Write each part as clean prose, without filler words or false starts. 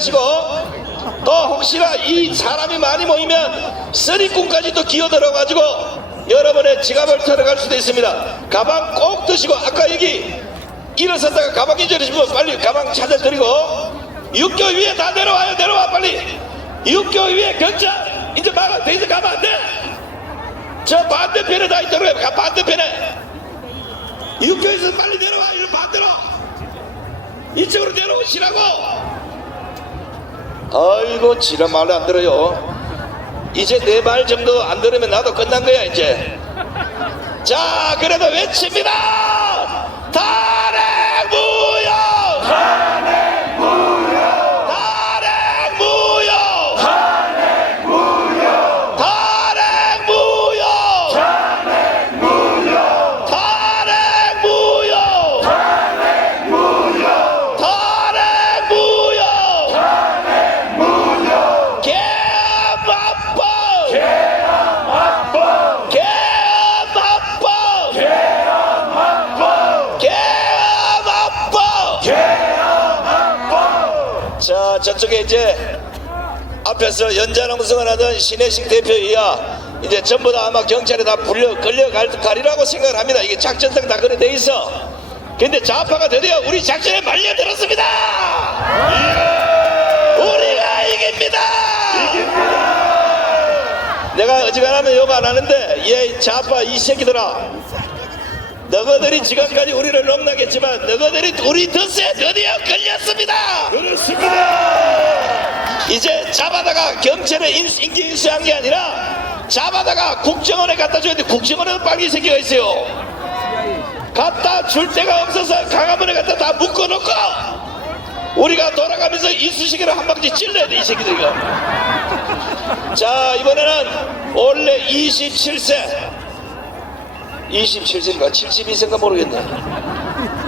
주의하시고, 또 혹시나 이 사람이 많이 모이면 쓰리꾼까지 또 기어들어가지고 여러분의 지갑을 털어갈 수도 있습니다. 가방 꼭 드시고, 아까 여기 일어섰다가 가방 잊어주시면 빨리 가방 찾아드리고, 육교 위에 다 내려와요. 내려와 빨리. 육교 위에 경찰 이제 막아. 더 이상 가면 안 돼. 저 반대편에 다 있더라고요. 반대편에. 육교에서 빨리 내려와. 이런 반대로 이쪽으로 내려오시라고. 아이고 지랄 말도 안 들어요. 이제 내 말 정도 안 들으면 나도 끝난 거야 이제. 자 그래도 외칩니다. 탄핵무효. 탄핵무효. 탄핵무효. 탄핵무효. 탄핵무효. 탄핵무효. 탄핵무효. 탄핵무효. 탄핵무효. 탄핵무효. 개엄합법. 개엄합법. 개엄합법. 개엄합법. 개엄합법. 자 저쪽에 이제 앞에서 연좌농성을 하던 신혜식 대표이야 이제 전부 다 아마 경찰에 다 끌려가리라고 생각을 합니다. 이게 작전상 다 그래 돼 있어. 근데 좌파가 드디어 우리 작전에 말려들었습니다. 우리가 이깁니다. 내가 어지간하면 욕 안 하는데 얘 좌파 이 새끼들아, 너희들이 지금까지 우리를 농락했지만 너희들이 우리 덫에 드디어 걸렸습니다. 그렇습니다. 이제 잡아다가 경찰에 인기 인수한 게 아니라 잡아다가 국정원에 갖다 줘야 돼. 국정원에는 빨리 새끼가 있어요. 갖다 줄 데가 없어서 강화문에 갖다 다 묶어놓고 우리가 돌아가면서 인수시개를 한 바퀴 찔러야 돼 이 새끼들이가. 자 이번에는 원래 27세 27세인가 72세인가 모르겠네.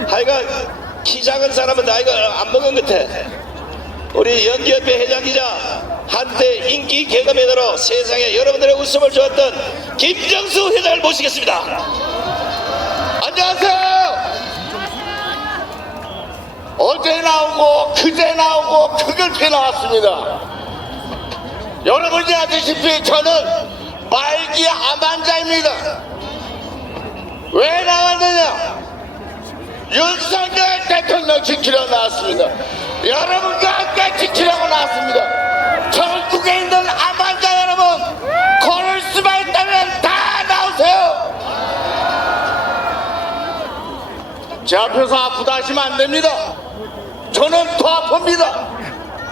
하여간 키 작은 사람은 나이가 안 먹은 것 같아. 우리 연기협회 회장기자, 한때 인기 개그맨으로 세상에 여러분들의 웃음을 주었던 김정수 회장을 모시겠습니다. 안녕하세요. 어제 나오고 그제 나오고 그글피 나왔습니다. 여러분이 아시다시피 저는 말기 암 환자입니다. 왜 나왔느냐? 윤석열 대통령 지키러 나왔습니다. 여러분과 함께 지키려고 나왔습니다. 전국에 있는 암 환자 여러분, 걸을 수만 있다면 다 나오세요. 제 앞에서 아프다 하시면 안 됩니다. 저는 더 아픕니다.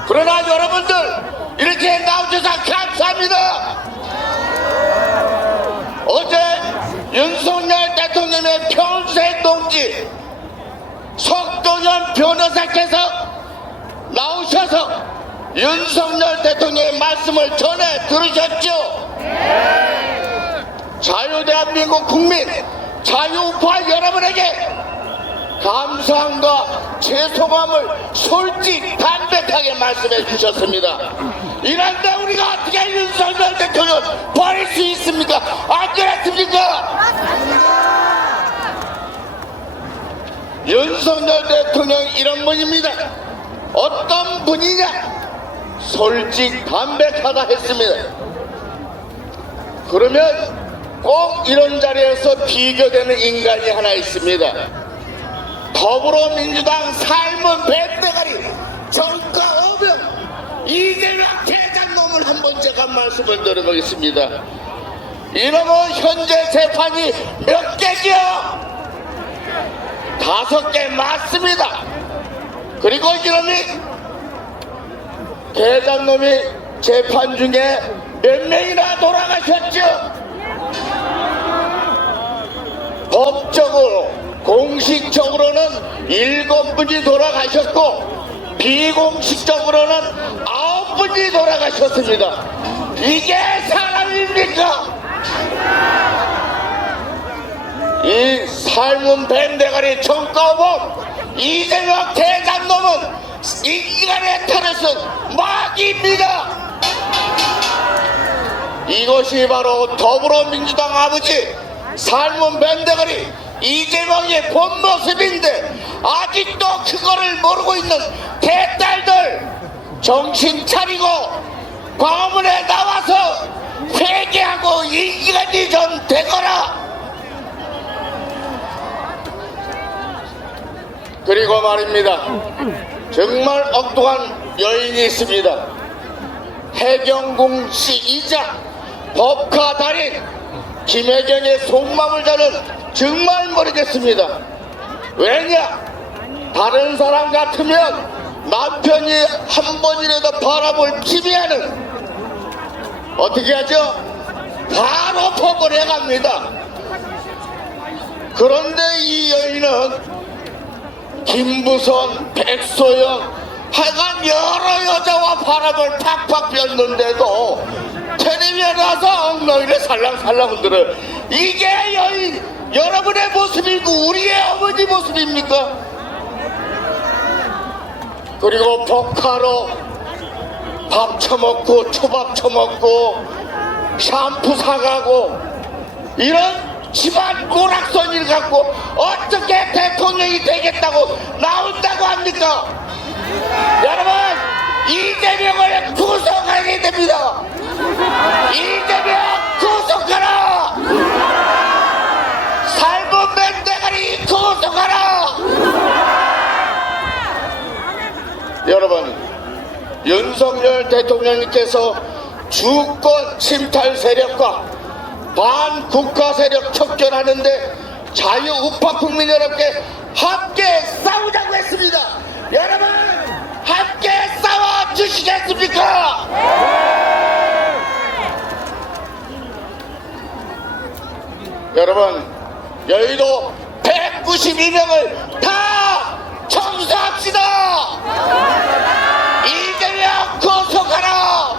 그러나 여러분들 이렇게 나오셔서 감사합니다. 어제 윤석열 대통령의 평생 동지 석동현 변호사께서 나오셔서 윤석열 대통령의 말씀을 전해 들으셨죠? 자유대한민국 국민, 자유우파 여러분에게 감사함과 죄송함을 솔직 담백하게 말씀해 주셨습니다. 이런데 우리가 어떻게 윤석열 대통령 버릴 수 있습니까? 안 그렇습니까? 윤석열 대통령 이런 분입니다. 어떤 분이냐? 솔직 담백하다 했습니다. 그러면 꼭 이런 자리에서 비교되는 인간이 하나 있습니다. 더불어민주당 삶은 뱃대가리 정가 어병 이재명 대장놈을 한번 제가 말씀을 드려보겠습니다. 이놈은 현재 재판이 몇 개지요? 5개 맞습니다. 그리고 이놈이 대장놈이 재판 중에 몇 명이나 돌아가셨죠? 법적으로 공식적으로는 7분이 돌아가셨고 비공식적으로는 9분이 돌아가셨습니다. 이게 사람입니까? 이 삶은 밴대가리 정가오범 이재명 대장놈은 인간의 탈에서 막입니다. 이것이 바로 더불어민주당 아버지 삶은 밴대가리 이재명의 본 모습인데 아직도 그거를 모르고 있는 개딸들, 저 정신 차리고 광화문에 나와서 회개하고 인기가지 좀 되거라. 그리고 말입니다. 정말 엉뚱한 여인이 있습니다. 해경궁 씨이자 법카 달인 김혜경의 속마음을 저는 정말 모르겠습니다. 왜냐? 다른 사람 같으면 남편이 한 번이라도 바람을 피면은 어떻게 하죠? 바로 포벌해 갑니다. 그런데 이 여인은 김부선, 백소영 하여간 여러 여자와 바람을 팍팍 피웠는데도 텔레비에 나와서 엉덩이를 살랑살랑 흔들어요. 이게 여인 여러분의 모습이고 우리의 어머니 모습입니까? 그리고 복화로 밥 처먹고 초밥 처먹고 샴푸 사가고 이런 집안 오락선일 갖고 어떻게 대통령이 되겠다고 나온다고 합니까? 여러분 이재명을 구속하게 됩니다. 이재명 구속하라. 삶은 맨대가리 구속하라. 여러분 윤석열 대통령님께서 주권 침탈 세력과 반국가 세력 척결하는데 자유우파 국민 여러분께 함께 싸우자고 했습니다. 여러분 함께 싸워 주시겠습니까? 여러분 여의도 192명을 다 청소합시다. 이재명 구속하라.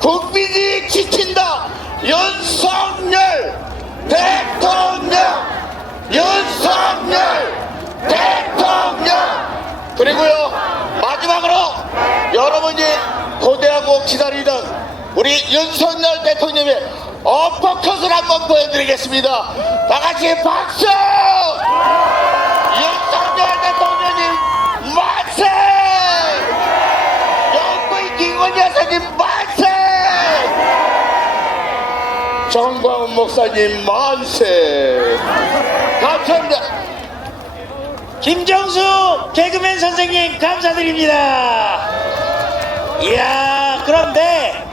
국민이 지킨다. 윤석열 대통령. 윤석열 대통령. 그리고요 마지막으로 여러분이 고대하고 기다리던 우리 윤석열 대통령의 어퍼컷을 한번 보여드리겠습니다. 다같이 박수. 윤석열 대통령님 만세. 영구의 김건희 여사님 만세. 정광훈 목사님 만세. 감사합니다. 김정수 개그맨 선생님 감사드립니다. 이야, 그런데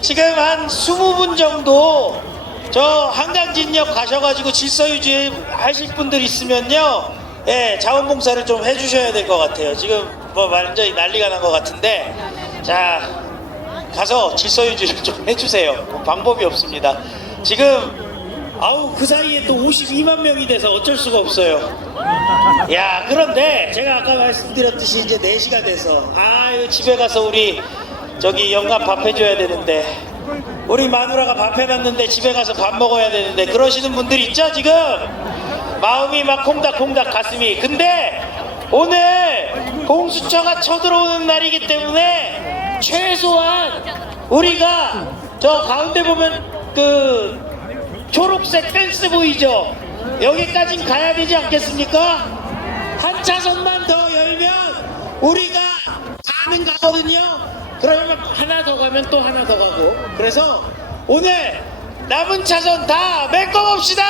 지금 한 20분 정도 저 한강진역 가셔가지고 질서유지 하실 분들 있으면요, 예, 자원봉사를 좀 해주셔야 될 것 같아요. 지금 뭐 완전히 난리가 난 것 같은데, 자 가서 질서유지를 좀 해주세요. 뭐 방법이 없습니다. 지금 아우 그 사이에 또 52만 명이 돼서 어쩔 수가 없어요. 야, 그런데 제가 아까 말씀드렸듯이 이제 4시가 돼서 아유 집에 가서 우리 저기 영감 밥 해줘야 되는데, 우리 마누라가 밥 해놨는데 집에 가서 밥 먹어야 되는데, 그러시는 분들 있죠 지금? 마음이 막 콩닥콩닥 가슴이. 근데 오늘 공수처가 쳐들어오는 날이기 때문에 최소한 우리가 저 가운데 보면 그 초록색 펜스 보이죠? 여기까진 가야 되지 않겠습니까? 한 차선만 더 열면 우리가 가는 가거든요. 그러면 하나 더 가면 또 하나 더 가고. 그래서 오늘 남은 차선 다 메꿔봅시다.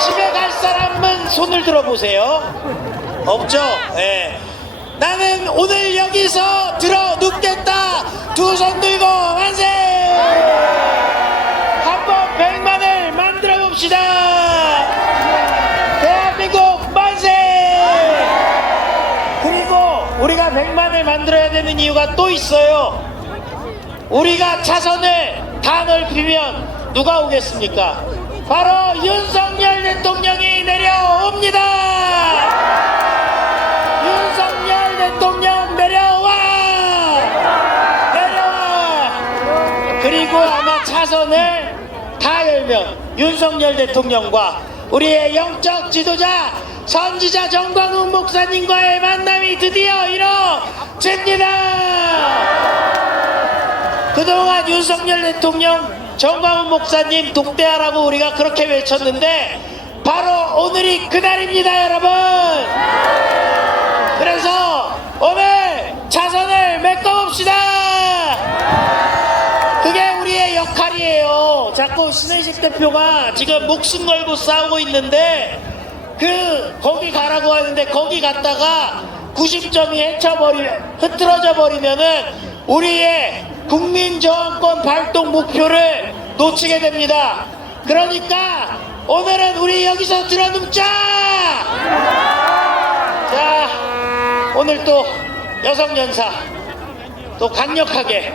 집에 갈 사람은 손을 들어보세요. 없죠? 예. 나는 오늘 여기서 들어 눕겠다. 두 손 들고 만세. 한번 100만을 만들어 봅시다. 대한민국 만세. 그리고 우리가 100만을 만들어야 되는 이유가 또 있어요. 우리가 차선을 다 넓히면 누가 오겠습니까? 바로 윤석열 대통령이 내려옵니다. 윤석열 대통령 내려와. 그리고 아마 차선을 다 열면 윤석열 대통령과 우리의 영적 지도자 선지자 정광훈 목사님과의 만남이 드디어 이루어집니다. 그동안 윤석열 대통령, 정광훈 목사님 독대하라고 우리가 그렇게 외쳤는데 바로 오늘이 그날입니다, 여러분. 자꾸 신혜식 대표가 지금 목숨 걸고 싸우고 있는데 거기 가라고 하는데 거기 갔다가 90점이 흐트러져 버리면은 우리의 국민저항권 발동 목표를 놓치게 됩니다. 그러니까 오늘은 우리 여기서 들어눕자! 자, 오늘 또 여성연사 또 강력하게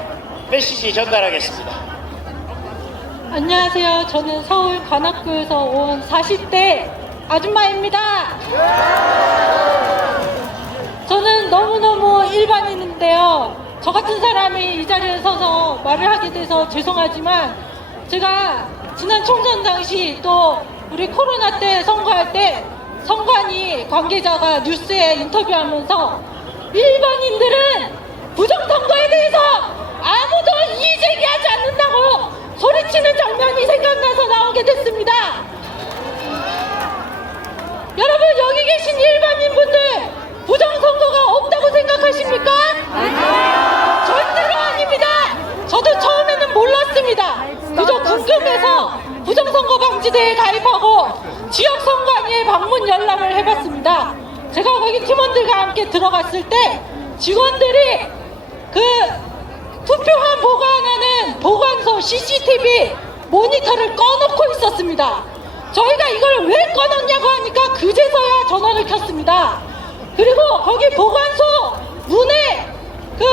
메시지 전달하겠습니다. 안녕하세요. 저는 서울 관악구에서 온 40대 아줌마입니다. 저는 너무너무 일반인인데요. 저 같은 사람이 이 자리에 서서 말을 하게 돼서 죄송하지만 제가 지난 총선 당시 또 우리 코로나 때 선거할 때 선관위 관계자가 뉴스에 인터뷰하면서 일반인들은 부정선거에 대해서 아무도 이의 제기하지 않는다고 소리치는 장면이 생각나서 나오게 됐습니다. 여러분, 여기 계신 일반인분들 부정선거가 없다고 생각하십니까? 절대로 아닙니다. 저도 처음에는 몰랐습니다. 그저 궁금해서 부정선거 방지대에 가입하고 지역선관위에 방문 연락을 해봤습니다. 제가 거기 팀원들과 함께 들어갔을 때 직원들이 그 투표함 보관하는 보관소 CCTV 모니터를 꺼놓고 있었습니다. 저희가 이걸 왜 꺼놓냐고 하니까 그제서야 전원을 켰습니다. 그리고 거기 보관소 문에 그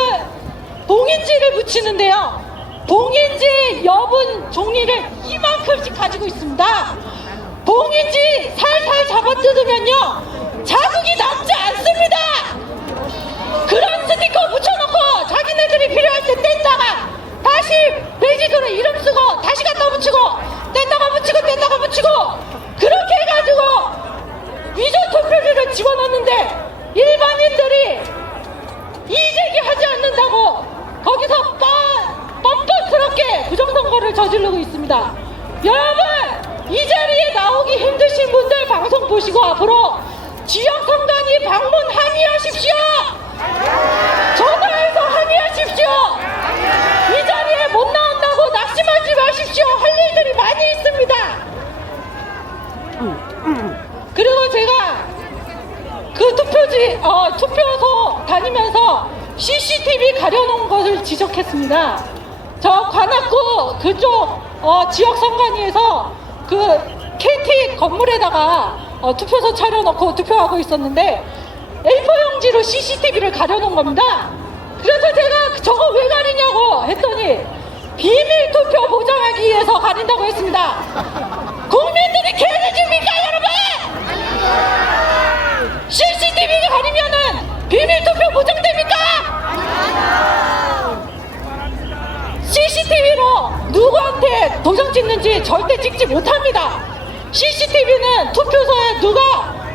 봉인지를 붙이는데요. 봉인지 여분 종이를 이만큼씩 가지고 있습니다. 봉인지 살살 잡아 뜯으면요, 자국이 남지 않습니다. 그런 스티커 붙여놓고 자기네들이 필요할 때 뗐다가 다시 베이지도로 이름 쓰고 다시 갖다 붙이고 뗐다가 붙이고 그렇게 해가지고 위조 투표지를 집어넣는데 일반인들이 이의제기하지 않는다고 거기서 뻔뻔스럽게 부정선거를 저지르고 있습니다. 여러분, 이 자리에 나오기 힘드신 분들 방송 보시고 앞으로 지역선관위 방문 항의하십시오. 전화해서 항의하십시오. 이 자리에 못 나온다고 낙심하지 마십시오. 할 일들이 많이 있습니다. 그리고 제가 그 투표소 다니면서 CCTV 가려놓은 것을 지적했습니다. 저 관악구 그쪽 지역선관위에서 그 KT 건물에다가 투표소 차려놓고 투표하고 있었는데 A4 용지로 CCTV를 가려놓은 겁니다. 그래서 제가 저거 왜 가리냐고 했더니 비밀 투표 보장하기 위해서 가린다고 했습니다. 국민들이 개돼지입니까, 여러분? CCTV가 가리면은 비밀 투표 보장됩니까? CCTV로 누구한테 도장 찍는지 절대 찍지 못합니다. CCTV는 투표소에 누가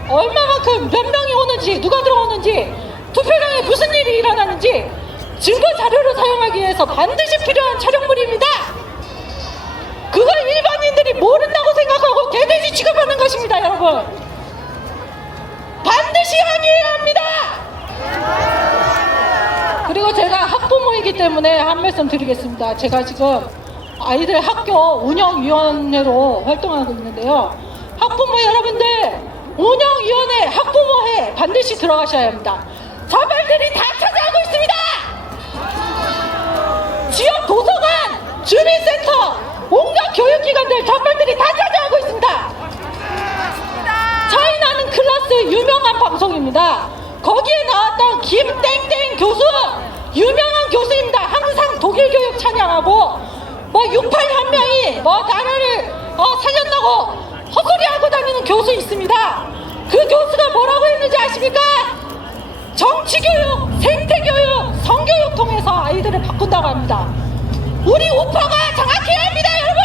얼마만큼 몇 명이 오는지, 누가 들어오는지, 투표장에 무슨 일이 일어나는지 증거 자료로 사용하기 위해서 반드시 필요한 촬영물입니다. 그걸 일반인들이 모른다고 생각하고 개돼지 취급하는 것입니다, 여러분. 반드시 항의해야 합니다. 그리고 제가 학부모이기 때문에 한 말씀 드리겠습니다. 제가 지금 아이들 학교 운영위원회로 활동하고 있는데요. 학부모 여러분들, 운영위원회, 학부모회 반드시 들어가셔야 합니다. 자발들이 다 찾아오고 있습니다. 지역 도서관, 주민센터, 온갖 교육기관들 자발들이 다 찾아오고 있습니다. 차이나는 클래스 유명한 방송입니다. 거기에 나왔던 김땡땡 교수, 유명한 교수입니다. 항상 독일 교육 찬양하고 6.8 혁명이 나라를 살렸다고 헛소리하고 다니는 교수 있습니다. 그 교수가 뭐라고 했는지 아십니까? 정치교육, 생태교육, 성교육 통해서 아이들을 바꾼다고 합니다. 우리 우파가 장악해야 합니다, 여러분!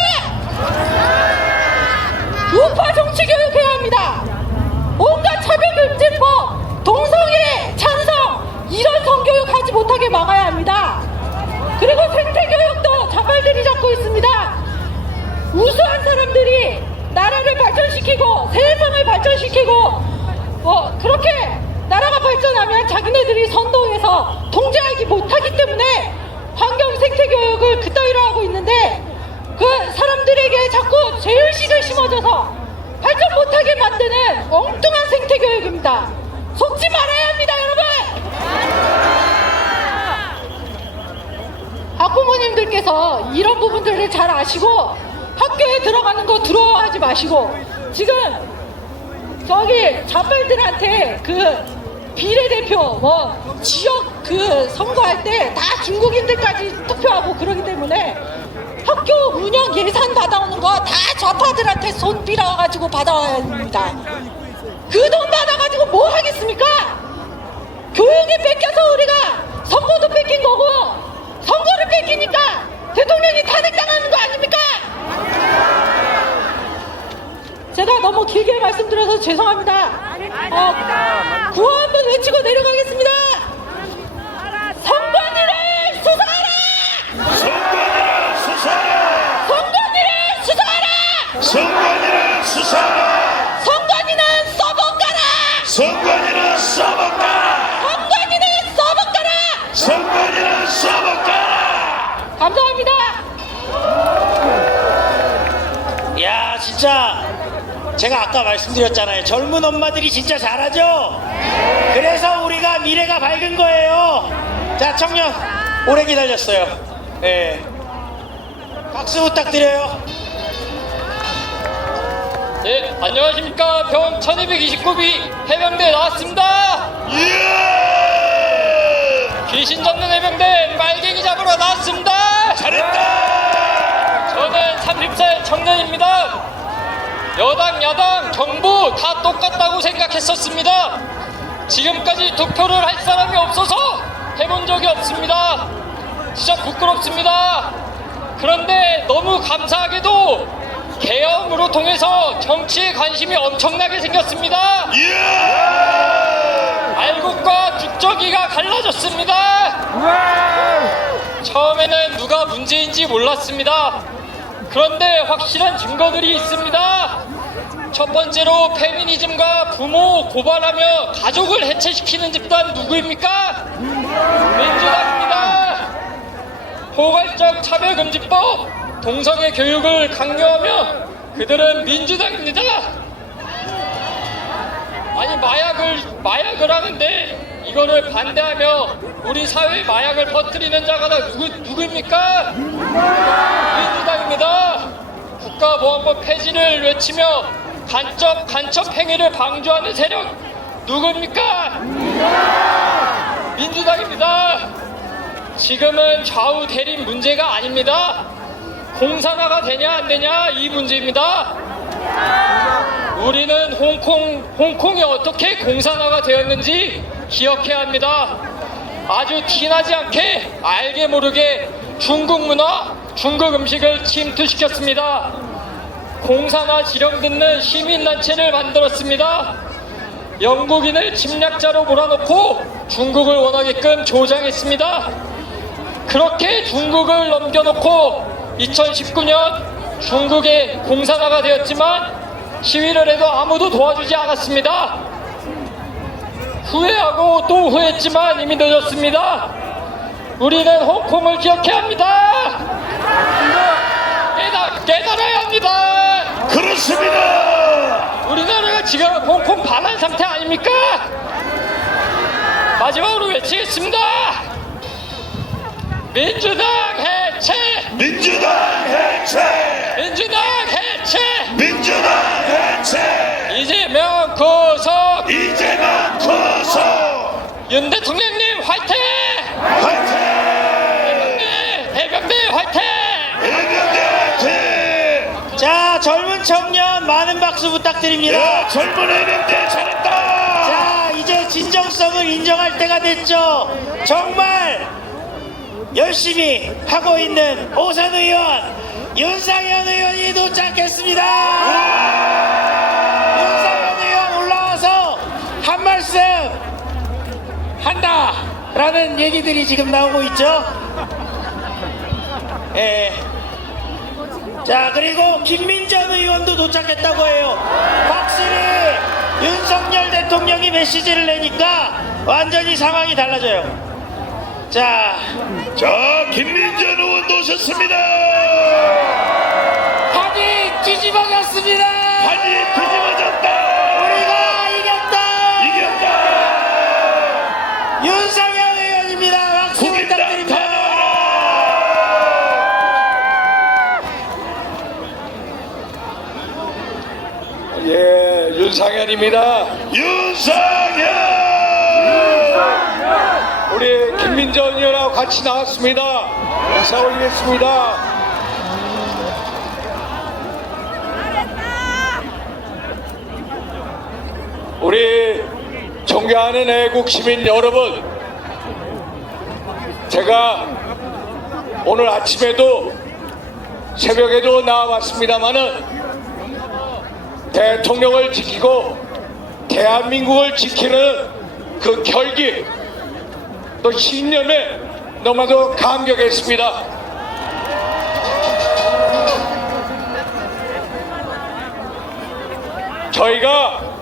우파 정치교육 해야 합니다. 온갖 차별금지법, 동성애, 찬성, 이런 성교육 하지 못하게 막아야 합니다. 그리고 생태교육도 자발들이 잡고 있습니다. 우수한 사람들이 나라를 발전시키고 세상을 발전시키고 그렇게 나라가 발전하면 자기네들이 선도해서 통제하기 못하기 때문에 환경 생태교육을 그따위로 하고 있는데 그 사람들에게 땅에 자꾸 죄의식을 심어줘서 발전 못하게 만드는 엉뚱한 생태교육입니다. 속지 말아야 합니다, 여러분! 학부모님들께서 이런 부분들을 잘 아시고 학교에 들어가는 거 두려워하지 마시고 지금 저기 자발들한테 그 비례대표 뭐 지역 그 선거할 때 다 중국인들까지 투표하고 그러기 때문에 학교 운영 예산 받아오는 거 다 좌파들한테 손 빌어가지고 받아와야 합니다. 그 돈 받아가지고 뭐 하겠습니까? 교육이 뺏겨서 우리가 선거도 뺏긴 거고 선거를 뺏기니까 대통령이 탄핵당하는 거 아닙니까? 제가 너무 길게 말씀드려서 죄송합니다. 구호 한번 외치고 내려가겠습니다. 선관위를 수사하라! 선관위를 수사하라! 선관위를 수사하라! 선관위를 수사하라! 선관위는 써먹가라! 선관위는 써먹가라! 선관위는 써먹가라! 선관위는 써먹가라! 감사합니다. 야, 진짜 제가 아까 말씀드렸잖아요. 젊은 엄마들이 진짜 잘하죠? 그래서 우리가 미래가 밝은 거예요. 자, 청년 오래 기다렸어요. 예. 박수 부탁드려요. 네, 안녕하십니까. 병 1229비 해병대 나왔습니다. 예! 귀신 잡는 해병대 빨갱이 잡으러 나왔습니다. 잘했다! 저는 30살 청년입니다. 여당, 야당, 정부 다 똑같다고 생각했었습니다. 지금까지 투표를 할 사람이 없어서 해본 적이 없습니다. 진짜 부끄럽습니다. 그런데 너무 감사하게도 계엄으로 통해서 정치에 관심이 엄청나게 생겼습니다. 예! 알곡과 죽저기가 갈라졌습니다. 처음에는 누가 문제인지 몰랐습니다. 그런데 확실한 증거들이 있습니다. 첫 번째로 페미니즘과 부모 고발하며 가족을 해체시키는 집단 누구입니까? 민주당입니다. 포괄적 차별금지법, 동성애 교육을 강요하며 그들은 민주당입니다. 아니 마약을 하는데 이거를 반대하며 우리 사회에 마약을 퍼뜨리는 자가 다 누구입니까? 민주당입니다. 국가보안법 폐지를 외치며 간첩 행위를 방조하는 세력 누구입니까? 민주당입니다. 지금은 좌우 대립 문제가 아닙니다. 공산화가 되냐 안 되냐 이 문제입니다. 우리는 홍콩이 어떻게 공산화가 되었는지 기억해야 합니다. 아주 티나지 않게 알게 모르게 중국 문화, 중국 음식을 침투시켰습니다. 공산화 지령 듣는 시민단체를 만들었습니다. 영국인을 침략자로 몰아놓고 중국을 원하게끔 조장했습니다. 그렇게 중국을 넘겨놓고 2019년 중국의 공산화가 되었지만 시위를 해도 아무도 도와주지 않았습니다. 후회하고 또 후회했지만 이미 늦었습니다. 우리는 홍콩을 기억해야 합니다. 깨달아야 합니다. 그렇습니다! 우리나라가 지금 홍콩 반환 상태 아닙니까? 마지막으로 외치겠습니다. 민주당 해체! 민주당 해체! 민주당 해체! 민주당 해체! 이재명 구속! 이재명 구속! 윤 대통령님 화이팅! 화이팅! 해병대 화이팅! 해병대 화이팅! 자, 젊은 청년 많은 박수 부탁드립니다. 야, 젊은 해병대 잘했다! 자, 이제 진정성을 인정할 때가 됐죠. 정말 열심히 하고 있는 오선 의원 윤상현 의원이 도착했습니다. 윤상현 의원 올라와서 한 말씀 한다라는 얘기들이 지금 나오고 있죠. 예. 자, 그리고 김민전 의원도 도착했다고 해요. 확실히 윤석열 대통령이 메시지를 내니까 완전히 상황이 달라져요. 자, 자, 김민전 의원도 오셨습니다! 파디 뒤집어졌습니다. 판이 뒤집어졌다. 우리가 이겼다. 이겼다. 윤상현 의원입니다. 박수 국민당 부탁드립니다. 예, 윤상현입니다. 윤상현. 우리 김민전 의원하고 같이 나왔습니다. 인사 올리겠습니다. 우리 존경하는 애국 시민 여러분, 제가 오늘 아침에도 새벽에도 나와봤습니다마는 대통령을 지키고 대한민국을 지키는 그 결기 또 신념에 너무나도 감격했습니다. 저희가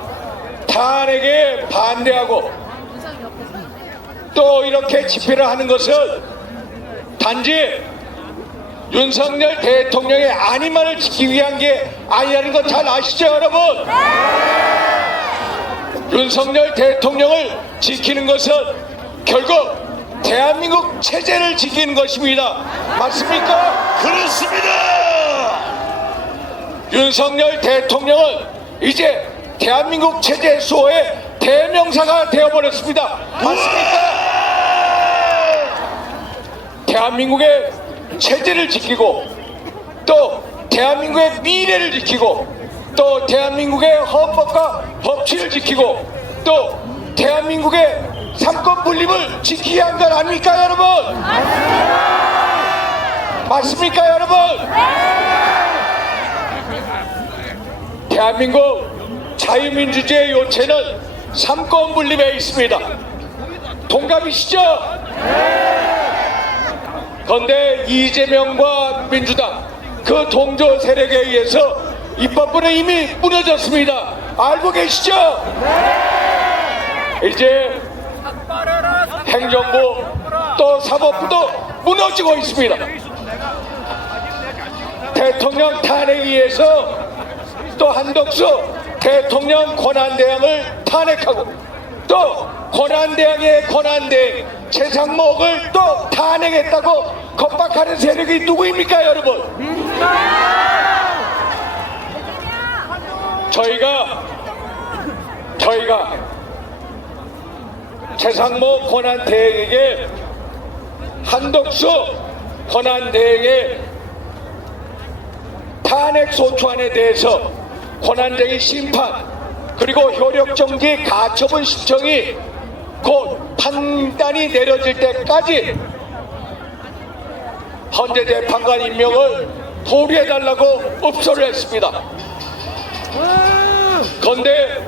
탄핵에 반대하고 또 이렇게 집회를 하는 것은 단지 윤석열 대통령의 안위만을 지키기 위한 게 아니라는 거 잘 아시죠, 여러분? 윤석열 대통령을 지키는 것은 결국 대한민국 체제를 지키는 것입니다. 맞습니까? 그렇습니다. 윤석열 대통령은 이제 대한민국 체제 수호의 대명사가 되어버렸습니다. 맞습니까? 대한민국의 체제를 지키고 또 대한민국의 미래를 지키고 또 대한민국의 헌법과 법치를 지키고 또 대한민국의 삼권 분립을 지키기 위한 것 아닙니까, 여러분? 맞습니까, 여러분? 대한민국 자유민주주의의 요체는 삼권 분립에 있습니다. 동감이시죠? 그런데 이재명과 민주당 그 동조 세력에 의해서 입법부는 이미 무너졌습니다. 알고 계시죠? 이제 행정부 또 사법부도 무너지고 있습니다. 대통령 탄핵에 의해서 또 한덕수 대통령 권한대행을 탄핵하고 또 권한대행의 권한대행 최상목을 또 탄핵했다고 겁박하는 세력이 누구입니까, 여러분? 저희가 최상목 권한대행에게 한덕수 권한대행의 탄핵 소추안에 대해서 권한대행 심판 그리고 효력정지 가처분 신청이 곧 판단이 내려질 때까지 헌재 재판관 임명을 보류해달라고 업소를 했습니다. 그런데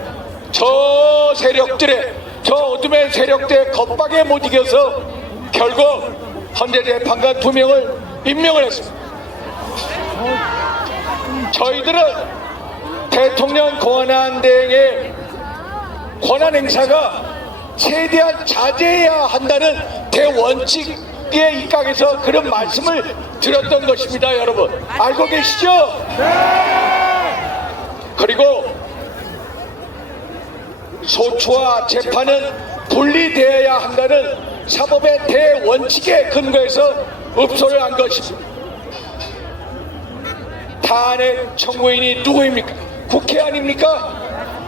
저 세력들의 저 어둠의 세력들의 겁박에 못 이겨서 결국 헌재 재판관 2명을 임명을 했습니다. 저희들은 대통령 권한대행의 권한 행사가 최대한 자제해야 한다는 대원칙에 입각해서 그런 말씀을 드렸던 것입니다, 여러분. 알고 계시죠? 그리고 소추와 재판은 분리되어야 한다는 사법의 대원칙에 근거해서 업소를 한 것입니다. 탄핵 청구인이 누구입니까? 국회 아닙니까?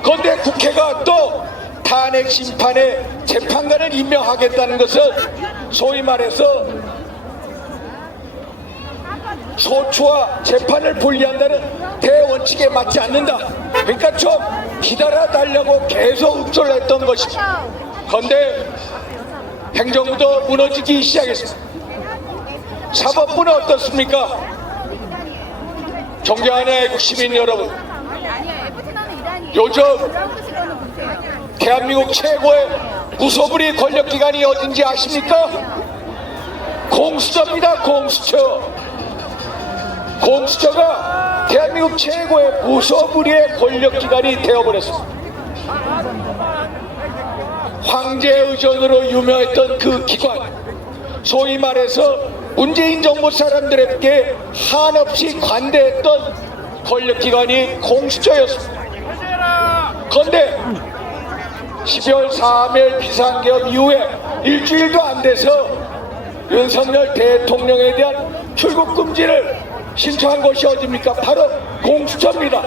그런데 국회가 또 탄핵 심판에 재판관을 임명하겠다는 것은 소위 말해서 소추와 재판을 분리한다는 대원칙에 맞지 않는다. 그러니까 좀 기다려달라고 계속 읍소를 했던 것입니다. 그런데 행정부도 무너지기 시작했습니다. 사법부는 어떻습니까? 존경하는 애국 시민 여러분, 요즘 대한민국 최고의 무소불위 권력기관이 어딘지 아십니까? 공수처입니다. 공수처가 대한민국 최고의 무소불위의 권력기관이 되어버렸습니다. 황제 의전으로 유명했던 그 기관, 소위 말해서 문재인 정부 사람들에게 한없이 관대했던 권력기관이 공수처였습니다. 그런데 12월 3일 비상계엄 이후에 일주일도 안 돼서 윤석열 대통령에 대한 출국 금지를 신청한 곳이 어디입니까? 바로 공수처입니다.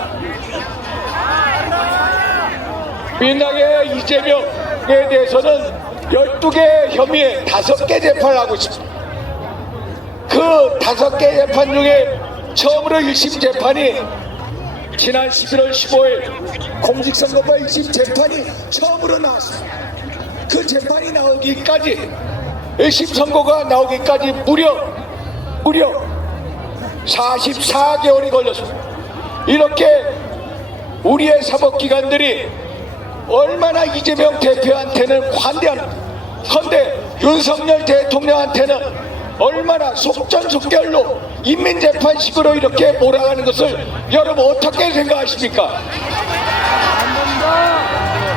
민당의 이재명에 대해서는 12개 혐의에 5개 재판을 하고 있습니다. 그 5개 재판 중에 처음으로 1심 재판이 지난 11월 15일 공직선거법 1심 재판이 처음으로 나왔습니다. 그 재판이 나오기까지 1심 선고가 나오기까지 무려 44개월이 걸렸습니다. 이렇게 우리의 사법기관들이 얼마나 이재명 대표한테는 관대한, 그런데 윤석열 대통령한테는 얼마나 속전속결로 인민재판식으로 이렇게 몰아가는 것을 여러분 어떻게 생각하십니까?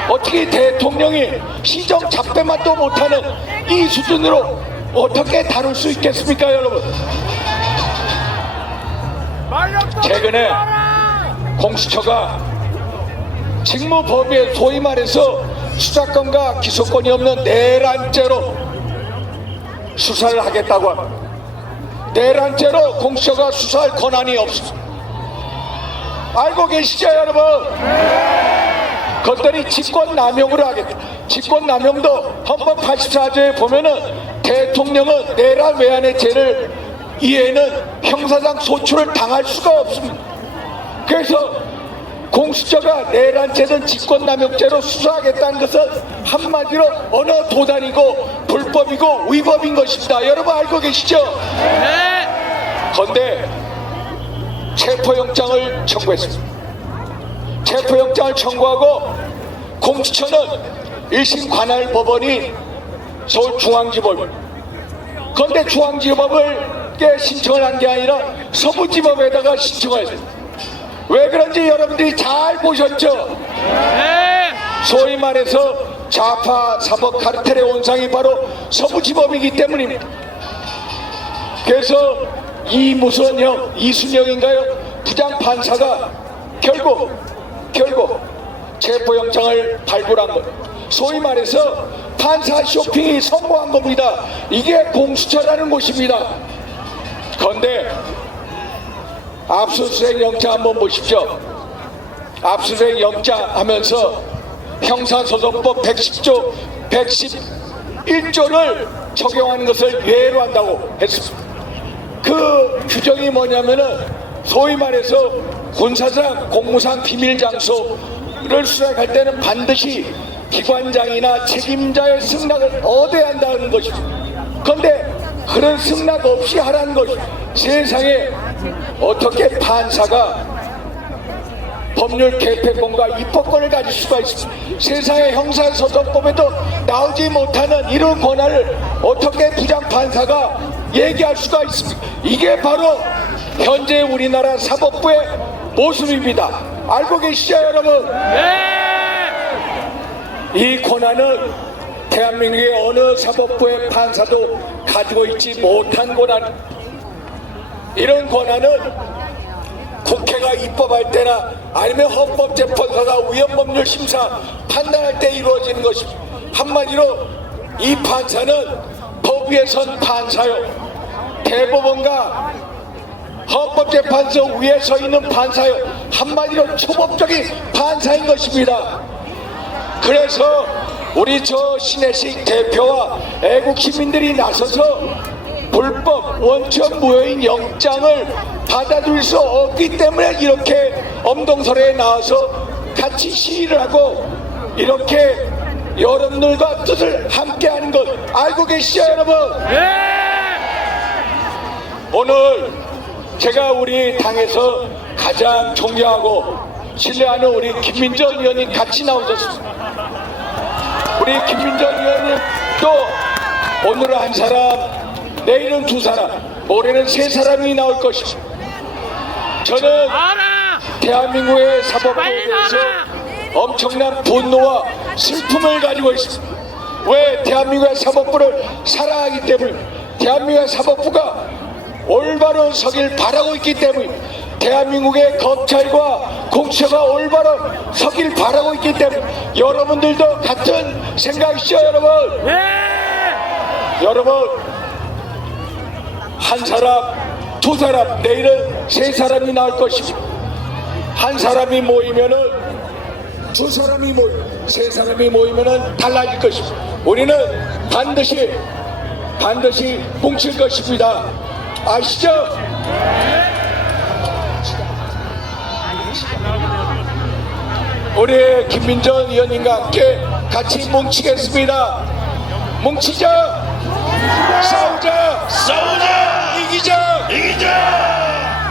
어떻게 대통령이 시정 잡배맛도 못하는 이 수준으로 어떻게 다룰 수 있겠습니까, 여러분? 최근에 공수처가 직무 범위에 소위 말해서 수사권과 기소권이 없는 내란죄로 수사를 하겠다고 합니다. 내란죄로 공수처가 수사할 권한이 없습니다. 알고 계시죠, 여러분? 그것들이 직권남용으로 하겠다. 직권남용도 헌법 84조에 보면은 대통령은 내란 외환의 죄를 이외에는 형사상 소출을 당할 수가 없습니다. 그래서 공수처가 내란죄든 직권남용죄로 수사하겠다는 것은 한마디로 어느 도단이고 불법이고 위법인 것입니다. 여러분 알고 계시죠? 그런데 체포영장을 청구했습니다. 체포영장을 청구하고 공수처는 1심 관할 법원이 서울중앙지법입니다. 그런데 중앙지법에 신청을 한 게 아니라 서부지법에다가 신청을 했습니다. 왜 그런지 여러분들이 잘 보셨죠? 소위 말해서 좌파 사법 카르텔의 온상이 바로 서부지법이기 때문입니다. 그래서 이순영인가요? 부장판사가 결국 체포영장을 발부한 것. 소위 말해서 판사 쇼핑이 성공한 겁니다. 이게 공수처라는 곳입니다. 그런데 압수수색 영장 한번 보십시오. 압수수색 영장 하면서 형사소송법 110조 111조를 적용하는 것을 예외로 한다고 했습니다. 그 규정이 뭐냐면은 소위 말해서 군사상 공무상 비밀 장소를 수색할 때는 반드시 기관장이나 책임자의 승낙을 얻어야 한다는 것입니다. 그런데 그런 승낙 없이 하라는 것이 세상에 어떻게 판사가 법률 개폐권과 입법권을 가질 수가 있습니까? 세상의 형사소송법에도 나오지 못하는 이런 권한을 어떻게 부장판사가 얘기할 수가 있습니까? 이게 바로 현재 우리나라 사법부의 모습입니다. 알고 계시죠, 여러분? 이 권한은 대한민국의 어느 사법부의 판사도 가지고 있지 못한 권한. 이런 권한은 국회가 입법할 때나 아니면 헌법재판소가 위헌법률 심사 판단할 때 이루어지는 것입니다. 한마디로 이 판사는 법 위에 선 판사요, 대법원과 헌법재판소 위에 서 있는 판사요, 한마디로 초법적인 판사인 것입니다. 그래서 우리 저 신혜식 대표와 애국 시민들이 나서서 불법 원천 무효인 영장을 받아줄 수 없기 때문에 이렇게 엄동설에 나와서 같이 시위를 하고 이렇게 여러분들과 뜻을 함께하는 것 알고 계시죠, 여러분? 오늘 제가 우리 당에서 가장 존경하고 신뢰하는 우리 김민정 의원님 같이 나오셨습니다. 우리 김민정 의원님 또 오늘은 한 사람, 내일은 2사람, 모레는 3사람이 나올 것입니다. 저는 대한민국의 사법부에 대해서 엄청난 분노와 슬픔을 가지고 있습니다. 왜? 대한민국의 사법부를 사랑하기 때문에, 대한민국의 사법부가 올바로 서길 바라고 있기 때문에, 대한민국의 검찰과 공처가 올바로 서길 바라고 있기 때문에 여러분들도 같은 생각이시죠, 여러분? 여러분, 한 사람, 두 사람, 내일은 세 사람이 나올 것입니다. 한 사람이 모이면은 두 사람이 세 사람이 모이면은 달라질 것입니다. 우리는 반드시 뭉칠 것입니다. 아시죠? 우리 김민정 의원님과 함께 같이 뭉치겠습니다. 뭉치자, 싸우자, 이기자.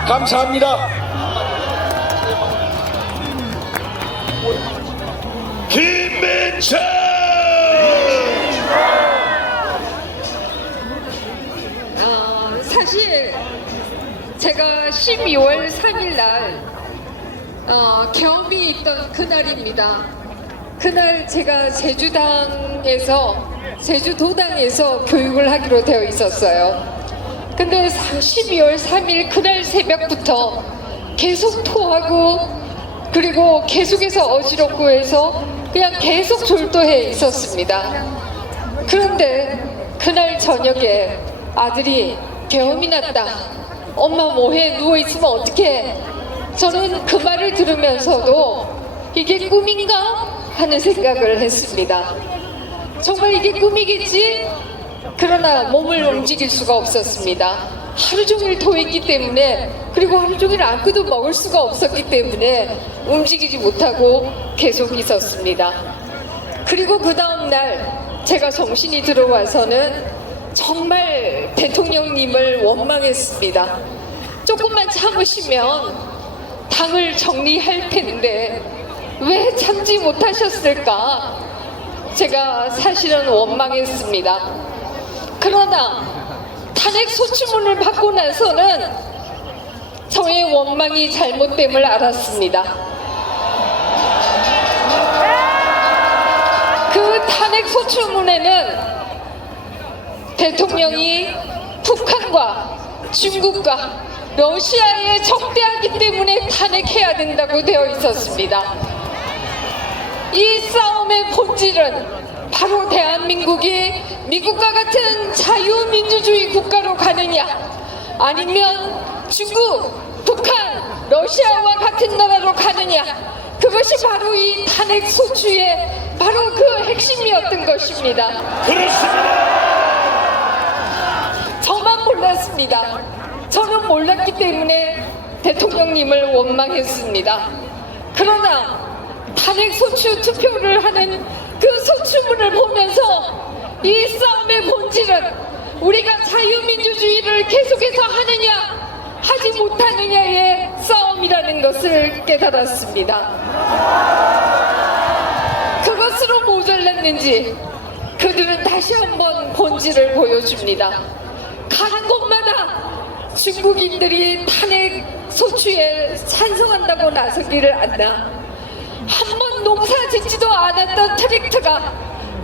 감사합니다. 김민철! 사실 제가 12월 3일 날 경험이 있던 그날입니다. 그날 제가 제주도당에서 교육을 하기로 되어 있었어요. 근데 12월 3일 그날 새벽부터 계속 토하고 그리고 계속해서 어지럽고 해서 그냥 계속 졸도해 있었습니다. 그런데 그날 저녁에 아들이 계엄이 났다. 엄마 뭐해? 누워있으면 어떡해? 저는 그 말을 들으면서도 이게 꿈인가? 하는 생각을 했습니다. 정말 이게 꿈이겠지? 그러나 몸을 움직일 수가 없었습니다. 하루 종일 토했기 때문에 그리고 하루 종일 아무것도 먹을 수가 없었기 때문에 움직이지 못하고 계속 있었습니다. 그리고 그 다음날 제가 정신이 들어와서는 정말 대통령님을 원망했습니다. 조금만 참으시면 당을 정리할 텐데 왜 참지 못하셨을까? 제가 사실은 원망했습니다. 그러나 탄핵 소추문을 받고 나서는 저의 원망이 잘못됨을 알았습니다. 그 탄핵 소추문에는 대통령이 북한과 중국과 러시아에 적대하기 때문에 탄핵해야 된다고 되어 있었습니다. 이 싸움의 본질은 바로 대한민국이 미국과 같은 자유민주주의 국가로 가느냐 아니면 중국, 북한, 러시아와 같은 나라로 가느냐, 그것이 바로 이 탄핵 소추의 바로 그 핵심이었던 것입니다. 그렇습니다. 저만 몰랐습니다. 저는 몰랐기 때문에 대통령님을 원망했습니다. 그러나 탄핵 소추 투표를 하는 그 소추문을 보면서 이 싸움의 본질은 우리가 자유민주주의를 계속해서 하느냐 하지 못하느냐의 싸움이라는 것을 깨달았습니다. 그것으로 모자랐는지 그들은 다시 한번 본질을 보여줍니다. 가는 곳마다 중국인들이 탄핵 소추에 찬성한다고 나서기를 않나, 한 번 농사 짓지도 않았던 트랙터가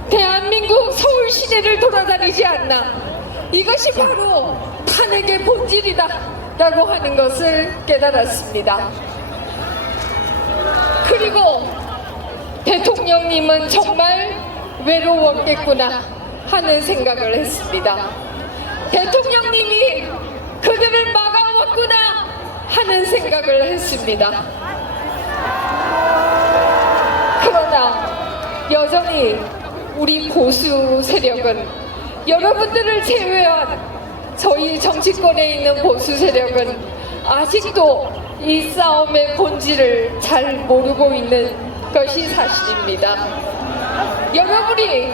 대한민국 서울 시내를 돌아다니지 않나, 이것이 바로 탄핵의 본질이다 라고 하는 것을 깨달았습니다. 그리고 대통령님은 정말 외로웠겠구나 하는 생각을 했습니다. 대통령님이 그들을 막아왔구나 하는 생각을 했습니다. 그러나 여전히 우리 보수 세력은, 여러분들을 제외한 저희 정치권에 있는 보수 세력은 아직도 이 싸움의 본질을 잘 모르고 있는 것이 사실입니다. 여러분이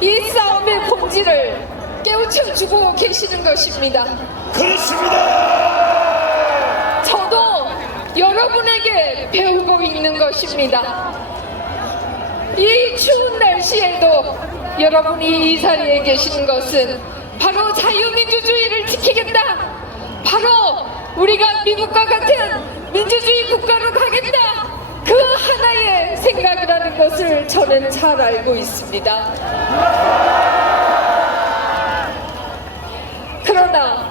이 싸움의 본질을 깨우쳐주고 계시는 것입니다. 그렇습니다. 저도 여러분에게 배우고 있는 것입니다. 이 추운 날씨에도 여러분이 이 자리에 계시는 것은 바로 자유민주주의를 지키겠다, 바로 우리가 미국과 같은 민주주의 국가로 가겠다, 그 하나의 생각이라는 것을 저는 잘 알고 있습니다. 그러나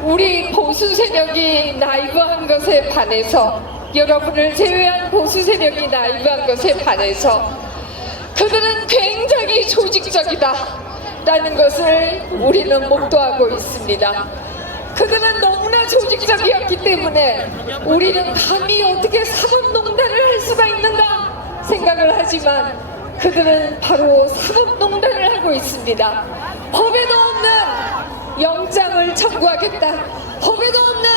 우리 보수 보수 세력이 나이브한 것에 반해서, 여러분을 제외한 보수 세력이 나이브한 것에 반해서 그들은 굉장히 조직적이다 라는 것을 우리는 목도하고 있습니다. 그들은 너무나 조직적이었기 때문에 우리는 감히 어떻게 사법농단을 할 수가 있는가 생각을 하지만, 그들은 바로 사법농단을 하고 있습니다. 법에도 없는 영장을 청구하겠다, 법에도 없는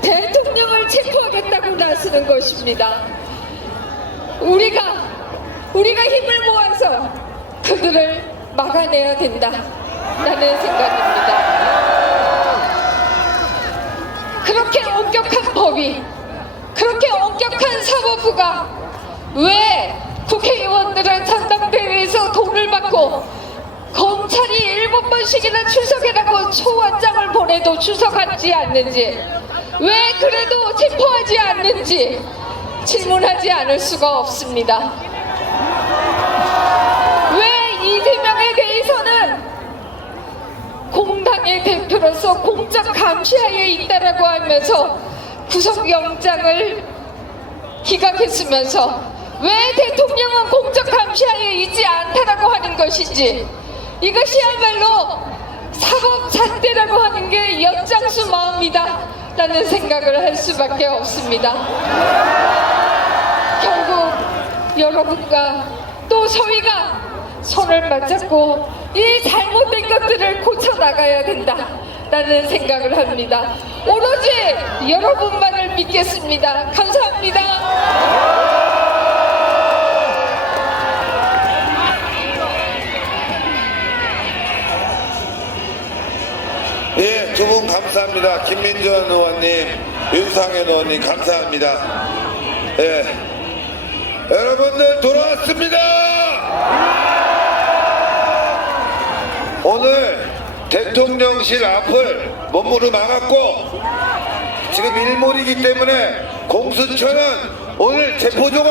대통령을 체포하겠다고 나서는 것입니다. 우리가 힘을 모아서 그들을 막아내야 된다라는 생각입니다. 그렇게 엄격한 법이, 그렇게 엄격한 사법부가 왜 국회의원들은 전당대회에서 돈을 받고 검찰이 7번씩이나 출석해라고 초원장을 보내도 출석하지 않는지, 왜 그래도 체포하지 않는지 질문하지 않을 수가 없습니다. 왜 이재명에 대해서는 공당의 대표로서 공적 감시하에 있다라고 하면서 구속영장을 기각했으면서 왜 대통령은 공적 감시하에 있지 않다라고 하는 것인지, 이것이야말로 사법잣대라고 하는 게 엿장수 마음이다 라는 생각을 할 수밖에 없습니다. 결국 여러분과 또 저희가 손을 맞잡고 이 잘못된 것들을 고쳐나가야 된다 라는 생각을 합니다. 오로지 여러분만을 믿겠습니다. 감사합니다. 예, 두 분 감사합니다. 김민전 의원님, 윤상현 의원님 감사합니다. 예, 여러분들 돌아왔습니다. 오늘 대통령실 앞을 몸으로 막았고 지금 일몰이기 때문에 공수처는 오늘 체포조가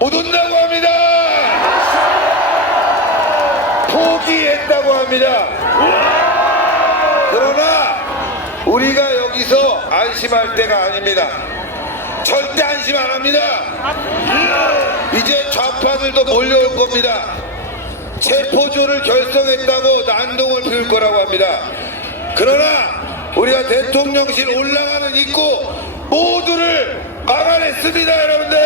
못 온다고 합니다. 포기했다고 합니다. 그러나 우리가 여기서 안심할 때가 아닙니다. 절대 안심 안 합니다. 이제 좌파들도 몰려올 겁니다. 체포조를 결성했다고 난동을 피울 거라고 합니다. 그러나 우리가 대통령실 올라가는 입구 모두를 막아냈습니다. 여러분들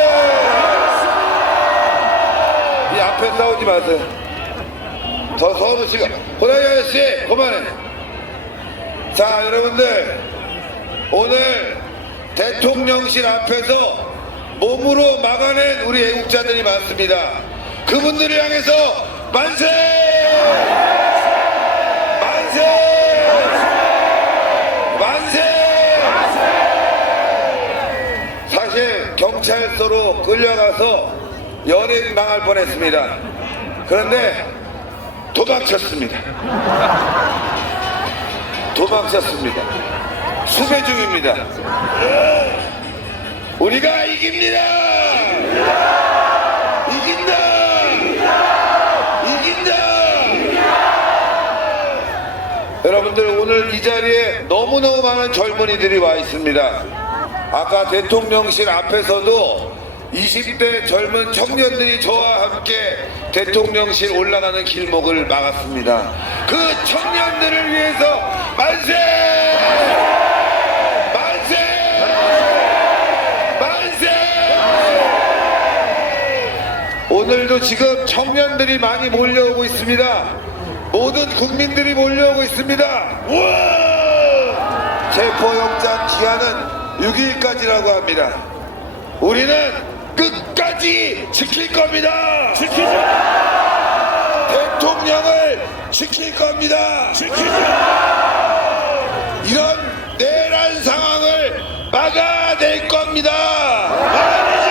이 앞에 싸우지 마세요. 저 서울 씨가 호랑이 아저씨 그만해. 자, 여러분들 오늘 대통령실 앞에서 몸으로 막아낸 우리 애국자들이 많습니다. 그분들을 향해서 만세! 만세! 만세! 사실 경찰서로 끌려가서 연행 당할 뻔했습니다. 그런데 도망쳤습니다. 도망쳤습니다. 수배 중입니다. 우리가 이깁니다. 이긴다. 이긴다. 여러분들 오늘 이 자리에 너무너무 많은 젊은이들이 와 있습니다. 아까 대통령실 앞에서도 20대 젊은 청년들이 저와 함께 대통령실 올라가는 길목을 막았습니다. 그 청년들을 위해서 만세! 만세! 만세! 오늘도 지금 청년들이 많이 몰려오고 있습니다. 모든 국민들이 몰려오고 있습니다. 체포영장 기한은 6일까지라고 합니다. 우리는 끝까지 지킬 겁니다. 지키자. 대통령을 지킬 겁니다. 지키자. 이런 내란 상황을 막아낼 겁니다. 막아내자.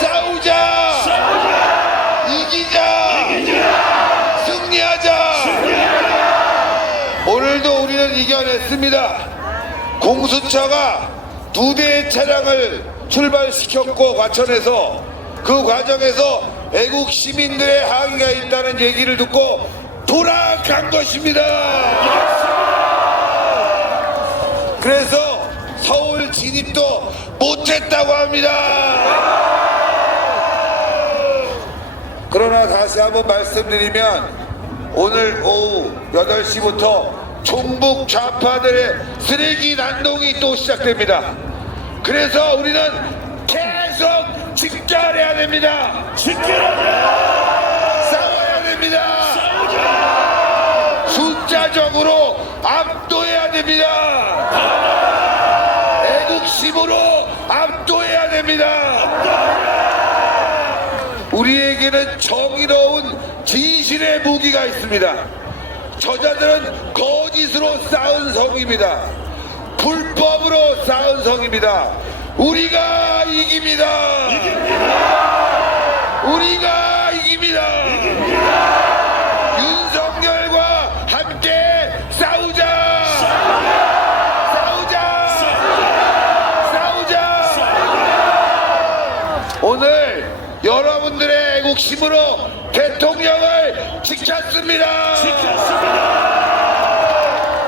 싸우자. 싸우자. 이기자. 이기자. 승리하자. 승리하자. 오늘도 우리는 이겨냈습니다. 공수처가 2대의 차량을 출발시켰고 과천에서 그 과정에서 애국 시민들의 항의가 있다는 얘기를 듣고 돌아간 것입니다. 그래서 진입도 못했다고 합니다. 그러나 다시 한번 말씀드리면 오늘 오후 8시부터 종북 좌파들의 쓰레기 난동이 또 시작됩니다. 그래서 우리는 계속 직결해야 됩니다. 싸워야 됩니다. 숫자적으로 압도해야 됩니다. 애국심으로 압도해야 됩니다. 우리에게는 정의로운 진실의 무기가 있습니다. 저자들은 거짓으로 쌓은 성입니다. 불법으로 쌓은 성입니다. 우리가 이깁니다. 우리가 이깁니다. 윤석열과 함께 싸우자. 오늘 여러분들의 애국심으로 대통령을 지켰습니다.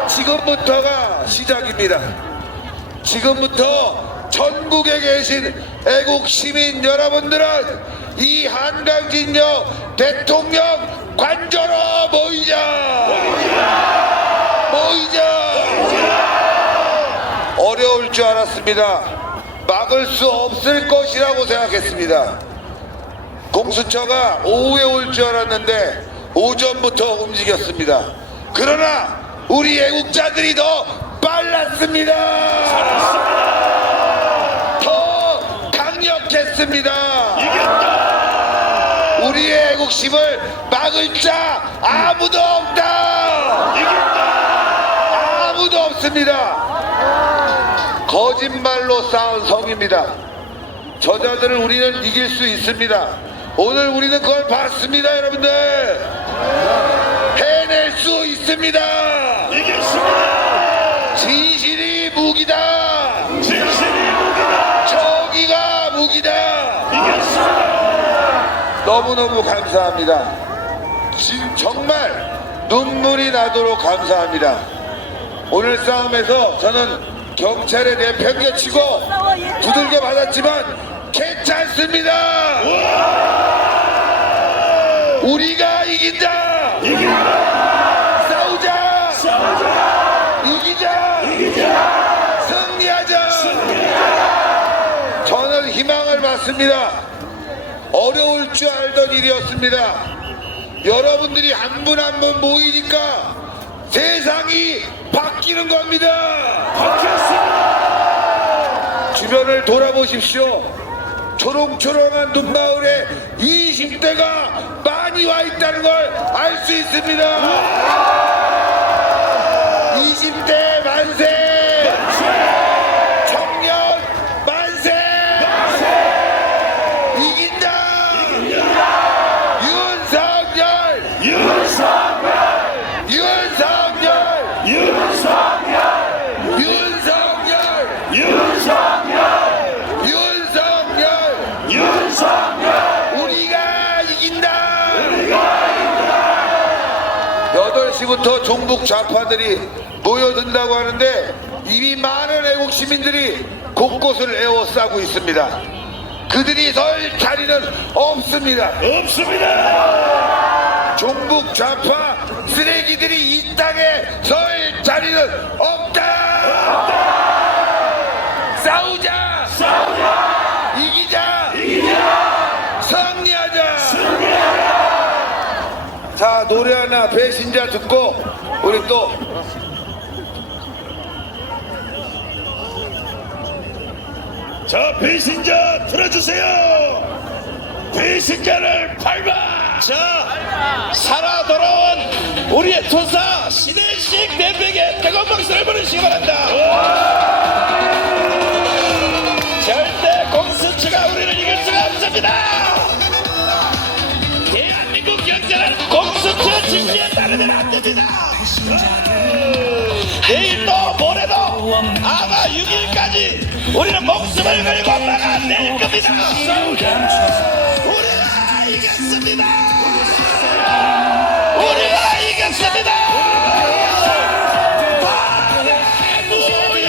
지금부터가 시작입니다. 지금부터 전국에 계신 애국 시민 여러분들은 이 한강진역 대통령 관저로 모이자. 어려울 줄 알았습니다. 막을 수 없을 것이라고 생각했습니다. 공수처가 오후에 올 줄 알았는데 오전부터 움직였습니다. 그러나 우리 애국자들이 더 빨랐습니다. 더 강력했습니다. 우리의 애국심을 막을 자 아무도 없다. 아무도 없습니다. 거짓말로 쌓은 성입니다. 저자들을 우리는 이길 수 있습니다. 오늘 우리는 그걸 봤습니다. 여러분들 해낼 수 있습니다. 진실이 무기다. 정의가 무기다. 너무너무 감사합니다. 정말 눈물이 나도록 감사합니다. 오늘 싸움에서 저는 경찰에 내팽개치고 두들겨 맞았지만 괜찮습니다. 우리가 이긴다. 싸우자. 이기자. 승리하자. 저는 희망을 받습니다. 어려울 줄 알던 일이었습니다. 여러분들이 한 분 한 분 모이니까 세상이 바뀌는 겁니다. 주변을 돌아보십시오. 초롱초롱한 눈마을에 20대가 많이 와 있다는 걸 알 수 있습니다. 20대 만세! 청년 만세! 이긴다! 윤석열! 우리가 이긴다! 8시부터 종북 좌파들이 모여든다고 하는데 이미 많은 애국 시민들이 곳곳을 에워싸고 있습니다. 그들이 설 자리는 없습니다. 종북 좌파 쓰레기들이 이 땅에 설 자리는 없다. 싸우자. 이기자. 승리하자. 자, 노래 하나 배신자 듣고 우리 또 자, 배신자 들어주세요. 배신자를 밟아. 자, 살아 돌아온 우리의 투사 신혜식 대표에게 뜨거운 박수를 보내주시기 바랍니다. 절대 공수처가 우리를 이길 수가 없습니다. 대한민국 경제는 공수처 지시에 따르면 안 됩니다. 내일도 모레도 아마 6일까지 우리는 목숨을 걸고 막아낼 겁니다. 우리가 이겼습니다. 우리가 이겼습니다. 할렐루야.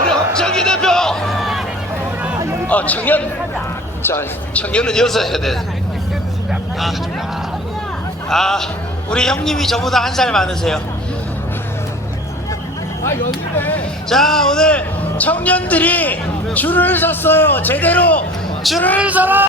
우리 황정희 대표. 청년. 자, 청년은 여기서 해야 돼. 우리 형님이 저보다 한 살 많으세요. 자, 오늘 청년들이 줄을 섰어요. 제대로 줄을 서라!